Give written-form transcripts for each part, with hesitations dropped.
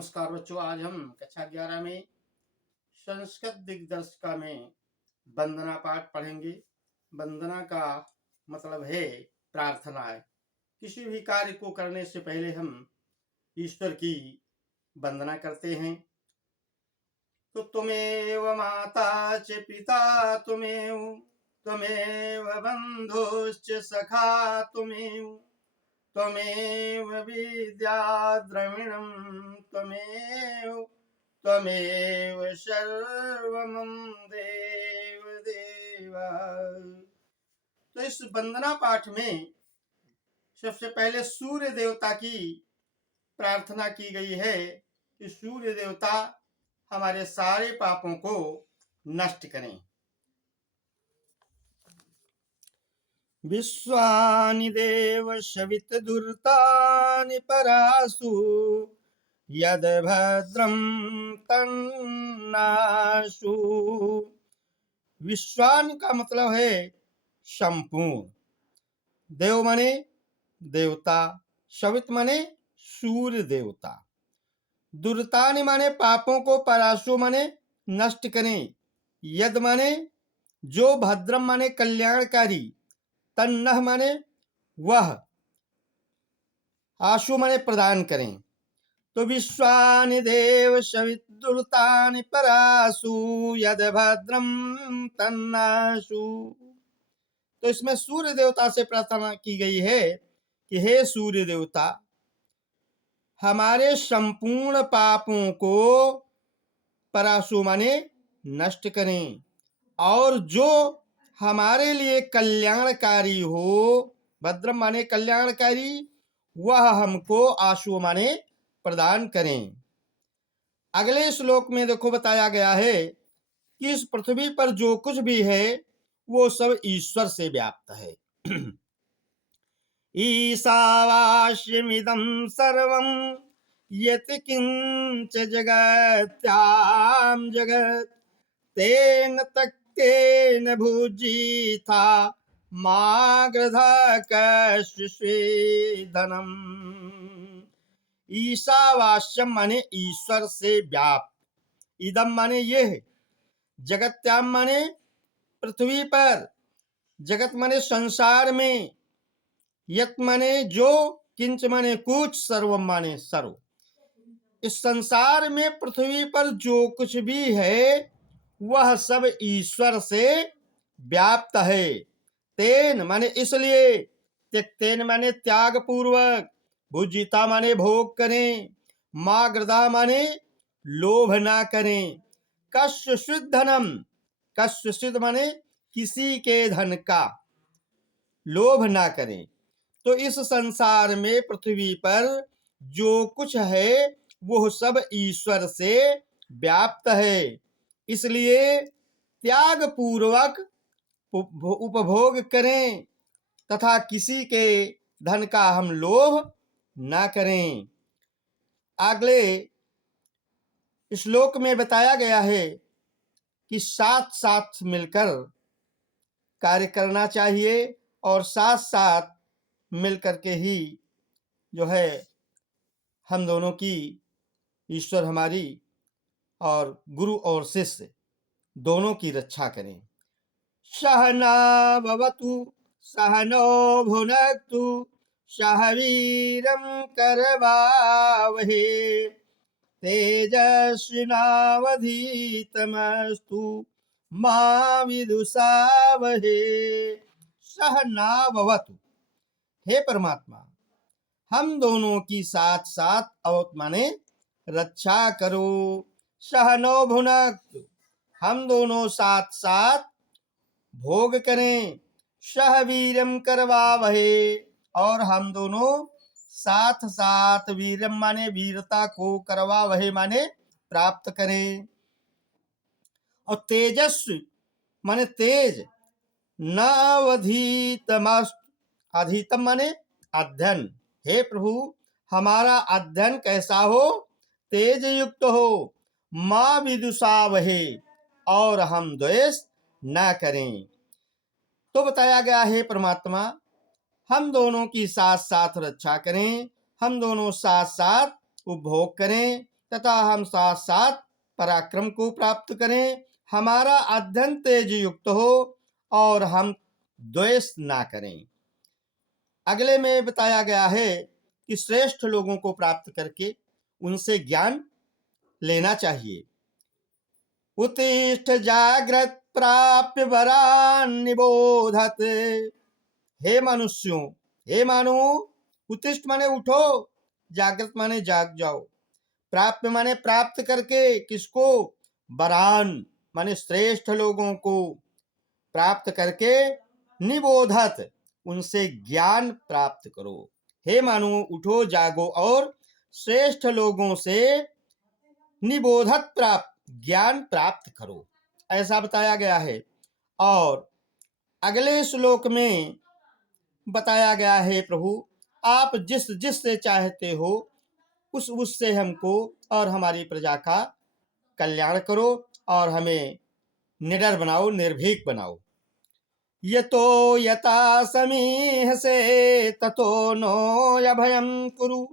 नमस्कार बच्चों, आज हम कक्षा 11 में संस्कृत दिग्दर्शिका में वंदना पाठ पढ़ेंगे। वंदना का मतलब है प्रार्थना है। किसी भी कार्य को करने से पहले हम ईश्वर की वंदना करते हैं। तो तुमेव माता च पिता तुमेव, त्वमेव बन्धुश्च सखा तुमेव, त्वमेव विद्या द्रविणं त्वमेव, त्वमेव सर्वमं देव देव। तो इस वंदना पाठ में सबसे पहले सूर्य देवता की प्रार्थना की गई है कि सूर्य देवता हमारे सारे पापों को नष्ट करें। विश्वानि देव शवितदुर्तानि परासु, यद भद्रं तन्नाशु। विश्वानि का मतलब है संपूर्ण। देव माने देवता, शवित माने सूर्य देवता, दुर्तानि माने पापों को, परासु माने नष्ट करें, यद माने जो, भद्रम माने कल्याणकारी, तन्नः माने वह, आशु माने प्रदान करें। तो विश्वानि देव शविदुर्तानि परासु, यद भद्रम तन्नाशु। तो इसमें सूर्य देवता से प्रार्थना की गई है कि हे सूर्य देवता, हमारे संपूर्ण पापों को परासु माने नष्ट करें, और जो हमारे लिए कल्याणकारी हो, भद्रम माने कल्याणकारी, वह हमको आशु माने प्रदान करें। अगले श्लोक में देखो बताया गया है कि इस पृथ्वी पर जो कुछ भी है वो सब ईश्वर से व्याप्त है। ईशावास्यमिदं सर्वं यत् किंच जगत्यां जगत्, तेन तक्तेन भुजिथा मा गृधा कस्य स्वेदनम्। ईशावास्यम माने ईश्वर से व्याप्त, इदम माने यह, जगत्याम माने पृथ्वी पर, जगत माने संसार में, यत माने जो, किंच माने कुछ, सर्वम माने सर्व। इस संसार में पृथ्वी पर जो कुछ भी है वह सब ईश्वर से व्याप्त है। तेन माने इसलिए, त्यक्तेन माने त्याग पूर्वक, भुजिता माने भोग करें, माँ गृधा माने लोभ ना करें, कस्य धनम, कस्य माने किसी के धन का लोभ ना करें। तो इस संसार में पृथ्वी पर जो कुछ है वो सब ईश्वर से व्याप्त है, इसलिए त्याग पूर्वक उपभोग करें तथा किसी के धन का हम लोभ ना करें। अगले श्लोक में बताया गया है कि साथ साथ मिलकर कार्य करना चाहिए, और साथ साथ मिलकर के ही जो है हम दोनों की, ईश्वर हमारी और गुरु और शिष्य दोनों की रक्षा करें। सहना भवतु सहनो भुनक्तु सह वीरं करवावहे, तेजस्विनावधीतमस्तु मा विदुषावहे। सहना भवतु, हे परमात्मा, हम दोनों की साथ साथ अवत माने रक्षा करो। सहनो भुनक्तु, हम दोनों साथ साथ भोग करें। सह वीरम करवावहे, और हम दोनों साथ साथ वीरम माने वीरता को, करवावहे माने प्राप्त करें। और तेजस्वी माने तेज, नावधीतमस्त, अधीतम माने अध्ययन। हे प्रभु, हमारा अध्ययन कैसा हो, तेज युक्त हो। माँ विदुषावहे, और हम द्वेष न करें। तो बताया गया है परमात्मा, हम दोनों की साथ साथ रक्षा करें, हम दोनों साथ साथ उपभोग करें, तथा हम साथ साथ पराक्रम को प्राप्त करें, हमारा अध्ययन तेज युक्त हो और हम द्वेष ना करें। अगले में बताया गया है कि श्रेष्ठ लोगों को प्राप्त करके उनसे ज्ञान लेना चाहिए। उत्तिष्ठ जाग्रत प्राप्य वरान निबोधत। हे मनुष्यों, हे मानो, उत्तिष्ठ माने उठो, जागृत माने जाग जाओ, प्राप्य माने प्राप्त करके, किसको? वरान माने श्रेष्ठ लोगों को प्राप्त करके, निबोधत उनसे ज्ञान प्राप्त करो। हे मानो, उठो, जागो और श्रेष्ठ लोगों से निबोधत ज्ञान प्राप्त करो, ऐसा बताया गया है। और अगले श्लोक में बताया गया है, प्रभु आप जिस जिस से चाहते हो उससे हमको और हमारी प्रजा का कल्याण करो और हमें निडर बनाओ, निर्भीक बनाओ। यतो यथा समीहसे ततो नो अभयं कुरु,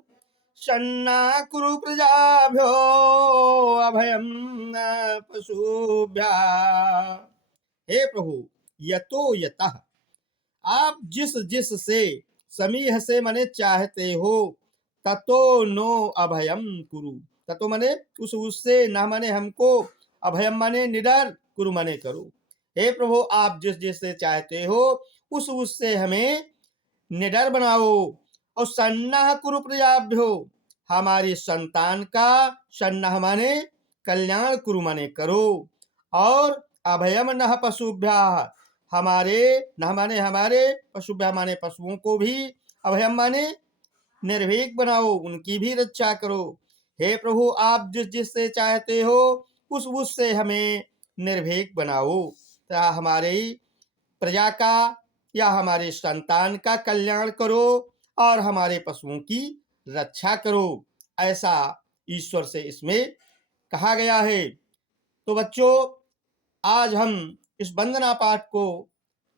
शन्ना कुरु प्रजाभ्यो अभयं न पशुभ्यः। हे प्रभु, यतो यतः, आप जिस जिस से, समीह से माने चाहते हो, ततो नो अभयम कुरु, ततो माने उस उससे, न माने हमको, अभयम माने निडर, कुरु माने करो। हे प्रभु, आप जिस जिस से चाहते हो उस उससे हमें निडर बनाओ। और सन्नाह कुरु प्रजाभ्यो, हमारी संतान का, सन्नाह माने कल्याण, कुरु माने करो। और अभयम नः पशुभ्यः, हमारे, न माने हमारे, पशुभ्यः माने पशुओं को भी, अभयम माने निर्भीक बनाओ, उनकी भी रक्षा करो। हे प्रभु, आप जिस जिस से चाहते हो उस उससे हमें निर्भीक बनाओ, तथा हमारी प्रजा का या हमारे संतान का कल्याण करो और हमारे पशुओं की रक्षा करो, ऐसा ईश्वर से इसमें कहा गया है। तो बच्चों, आज हम इस वंदना पाठ को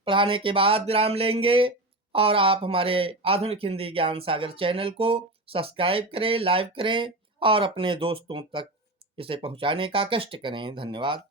पढ़ाने के बाद विराम लेंगे और आप हमारे आधुनिक हिंदी ज्ञान सागर चैनल को सब्सक्राइब करें, लाइक करें और अपने दोस्तों तक इसे पहुंचाने का कष्ट करें। धन्यवाद।